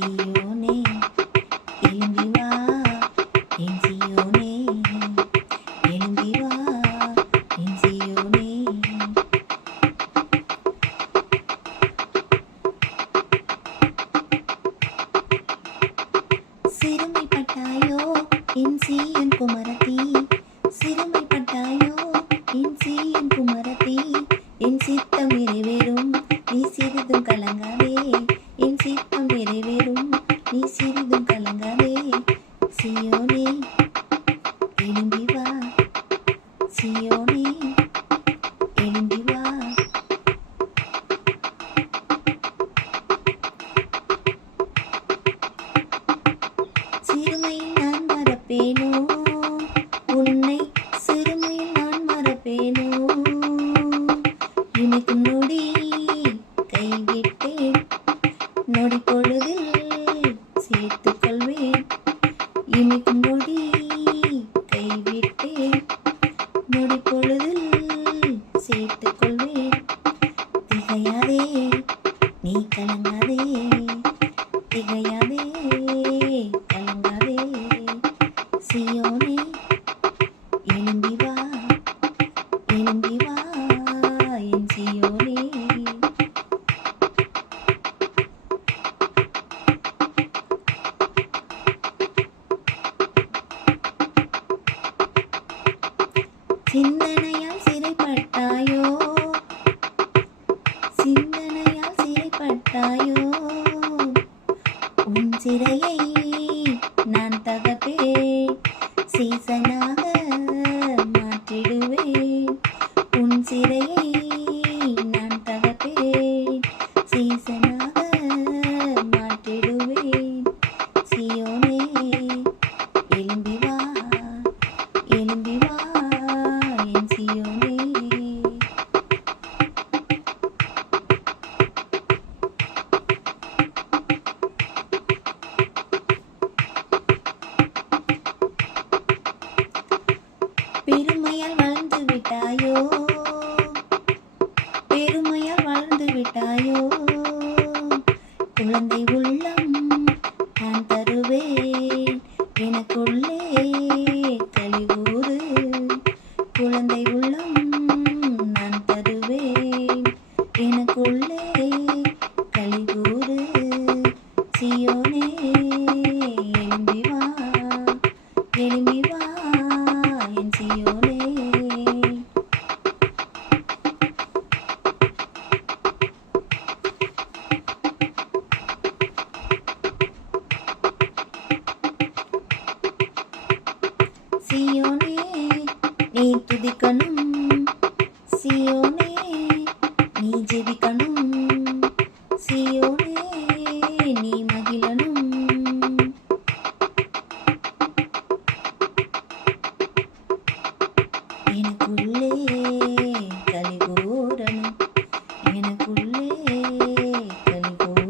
சியோனே எழும்பி வா என் சியோனே எழும்பி வா என் சியோனே சிறுமைப்பட்டாயோ என் சீயன் குமரத்தி? சிறுமைப்பட்டாயோ என் சீயன் குமரத்தி? என் சித்தம் நிறைவேறும் நீ சிறிதும் கலங்காதே. மறப்பேனோ? உன்னை சிறுமையில் நான் மறப்பேனோ? இமைக்கும் நொடி கைவிட்டேன். நொடி பொழுதில் சேர்த்துக் கொள்வேன் இமைக்கும் சிந்தனையால் சிறைப்பட்டாயோ? சிந்தனையால் சிறைப்பட்டாயோ? உன் சிறையை எழும்பி வா என் சியோனே. பெருமையால் வளர்ந்து விட்டாயோ? பெருமையால் வளர்ந்து விட்டாயோ? குழந்தை உள்ளம் நான் தருவேன் எனக்குள்ளே ஜெபிக்கணும் சியோனே நீ ஜெபிக்கணும் சியோனே நீ மகிழனும் எனக்குள்ளே